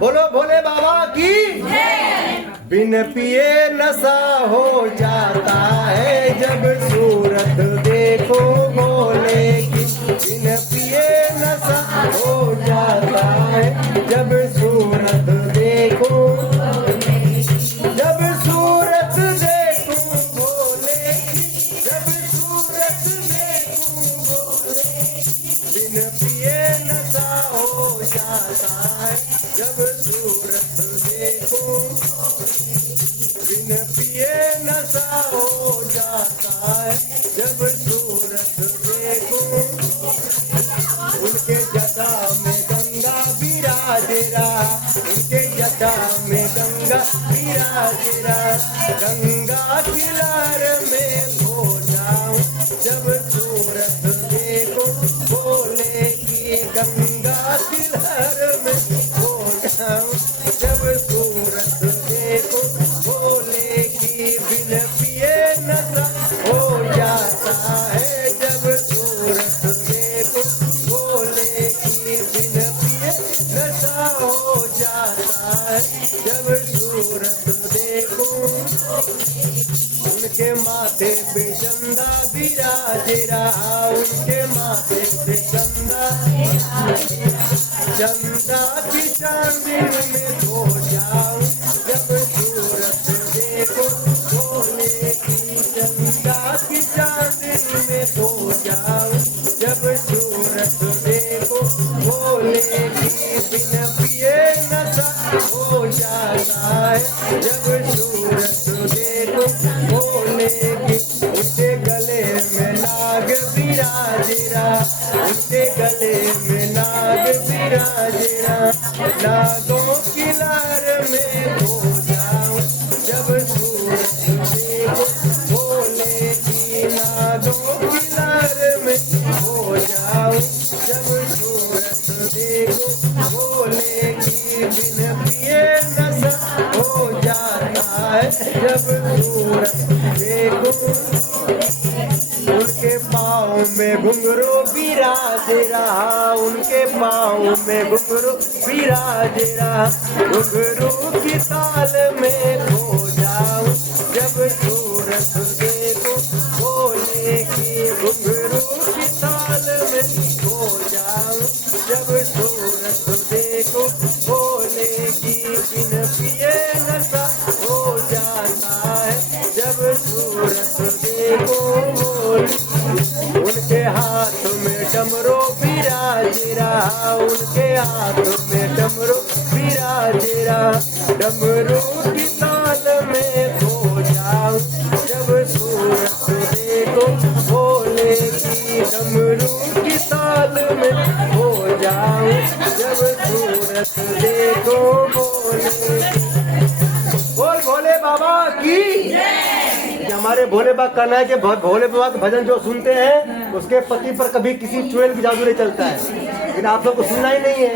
बोलो भोले बाबा की। बिन पिए नशा हो जाता है जब सूरत देखो भोले की। बिन पिए नशा हो जाता है जब सूरत देखो, जब सूरत देखो भोले की, जब सूरत देखो भोले। बिन पिए नशा हो जाता है जब सूरत देखो, बिन पिए नशा हो जाता है जब सूरत देखो। उनके जटा में गंगा विराजे रहा, उनके जटा में गंगा विराजे रहा। गंगा किनार में खो जाऊं जब सूरत देखो भोले की। गंगा किनार में खो जाऊं जब सूरत देखो भोले की। बिन पिए नशा हो जाता है जब सूरत देखो भोले की। बिन पिए नशा हो जाता है जब सूरत देखो। उनके माथे पे चंदा विराजे रहा, उनके माथे पे चंदा, चंदा की चांदनी में खो जाऊं जब सूरत देखो भोले की। चंदा की चांदनी में खो जाऊं जब सूरत देखो भोले की। बिन पिए नशा हो जाता है जब सूरत देखो भोले की। उनके गले में नाग विराजे रहा, उनके गले में नाग विराजे रहा। नागों की लार में खो जाऊं जब सूरत देखो भोले की। नागों की लार में खो जाऊं जब सूरत देखो भोले की। बिन पिए नशा हो जाता है जब सूरत देखो। उनके पाँव में घुंघरू विराजे रहा, उनके पाँव में घुंघरू विराजे रहा। घुंघरू की ताल में खो जाऊं जब सूरत देखो भोले की। घुंघरू की ताल में खो जाऊं जब सूरत देखो भोले की। बिन पिए नशा हो जाता है जब सूरत देखो भोले। उनके हाथ में डमरू विराजे रहा, उनके हाथ में डमरू विराजे रहा। डमरू की ताल में खो जाऊं जब सूरत देखो भोले की। डमरू की ताल में खो जाऊं जब सूरत देखो भोले की। बोल भोले बाबा की। हमारे भोले बाबा कहना है कि भोले बाबा के भजन जो सुनते हैं उसके पति पर कभी किसी चुड़ैल की जादू नहीं चलता है, लेकिन आप लोग को सुनना ही नहीं है।